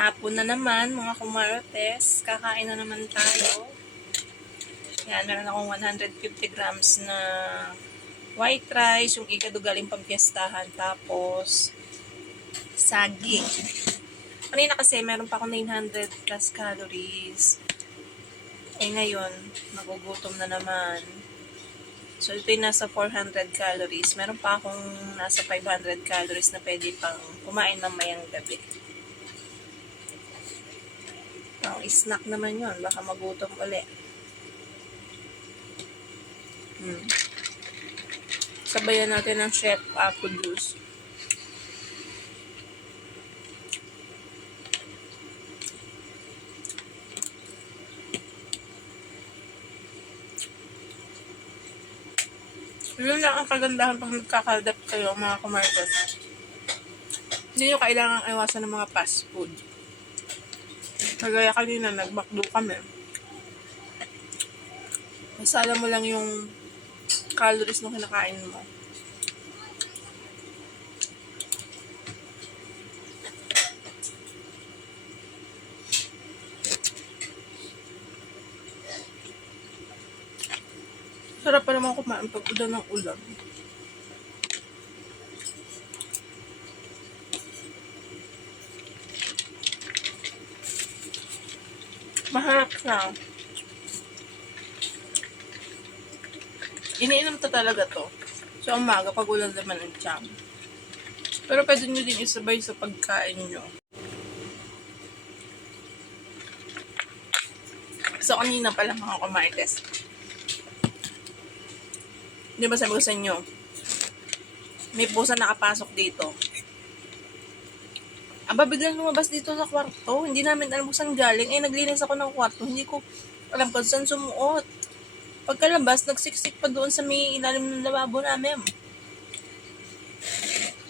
Hapon na naman, mga kumarotes. Kakain na naman tayo. Yan, meron akong 150 grams na white rice, yung ikado galing pampiestahan. Tapos, saging. Kanina kasi, meron pa akong 900 plus calories. Eh ngayon, nagugutom na naman. So, ito yung nasa 400 calories. Meron pa akong nasa 500 calories na pwede pang kumain mamayang gabi. Pang snack naman yun. Baka magutom uli. Hmm. Sabayan natin ng chef apple juice. Yun lang ang kagandahan pag nagkakaldap kayo, mga kumartos. Hindi nyo kailangang iwasan ng mga fast food. Kagaya kanina, nagbakdo kami. Basta alam mo lang yung calories nung kinakain mo. Sarap pa naman kumain pag ulan ng ulam. Maharap siya. Iniinom to talaga to. Sa umaga, pag ulan naman ang tiyan. Pero pwede nyo din isabay sa pagkain nyo. So, kanina pa lang ako kumarites. Di ba sabi ko sa inyo, may pusa nakapasok dito. Aba, biglang lumabas dito sa kwarto. Hindi namin alam kung saan galing. Eh, naglinis ako ng kwarto. Hindi ko alam kung saan sumuot. Pagkalabas, nagsiksik pa doon sa may ilalim ng lababo namin.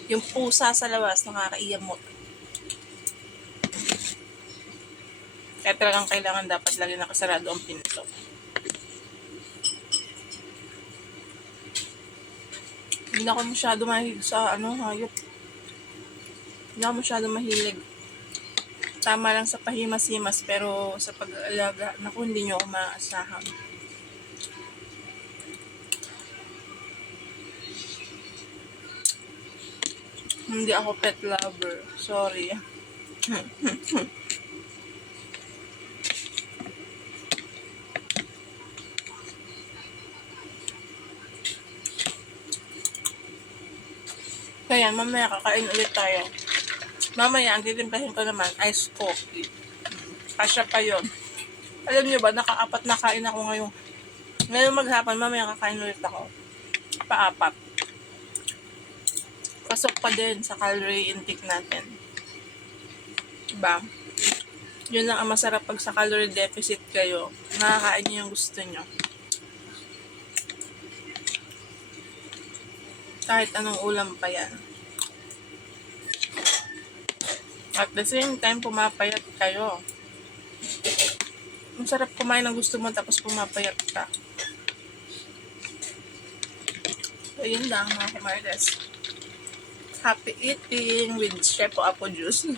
Yung pusa sa labas, nakakaiyamot. Kaya talagang kailangan dapat lagi nakasarado ang pinto. Hindi ako masyado mahilig sa ano, hayop. Hindi ako masyado mahilig. Tama lang sa pahimas-himas, pero sa pag-aalaga, naku, hindi nyo ako maaasahan. Hindi ako pet lover. Sorry. Kaya mamaya kakain ulit tayo. Mamaya, ang titimplahin ko naman, ice coffee. Kasya pa yon. Alam niyo ba, nakaapat na kain ako ngayon. Ngayon maghapon, mamaya kakain ulit ako. Paapat. Pasok pa din sa calorie intake natin. Diba? Yun lang ang masarap pag sa calorie deficit kayo. Nakakain niyo yung gusto niyo. kahit anong ulam pa yan. At the same time, pumapayat kayo. Ang sarap kumain ng gusto mo tapos pumapayat ka. So, yun lang mga kumardes. Happy eating with Chef Apo Juice.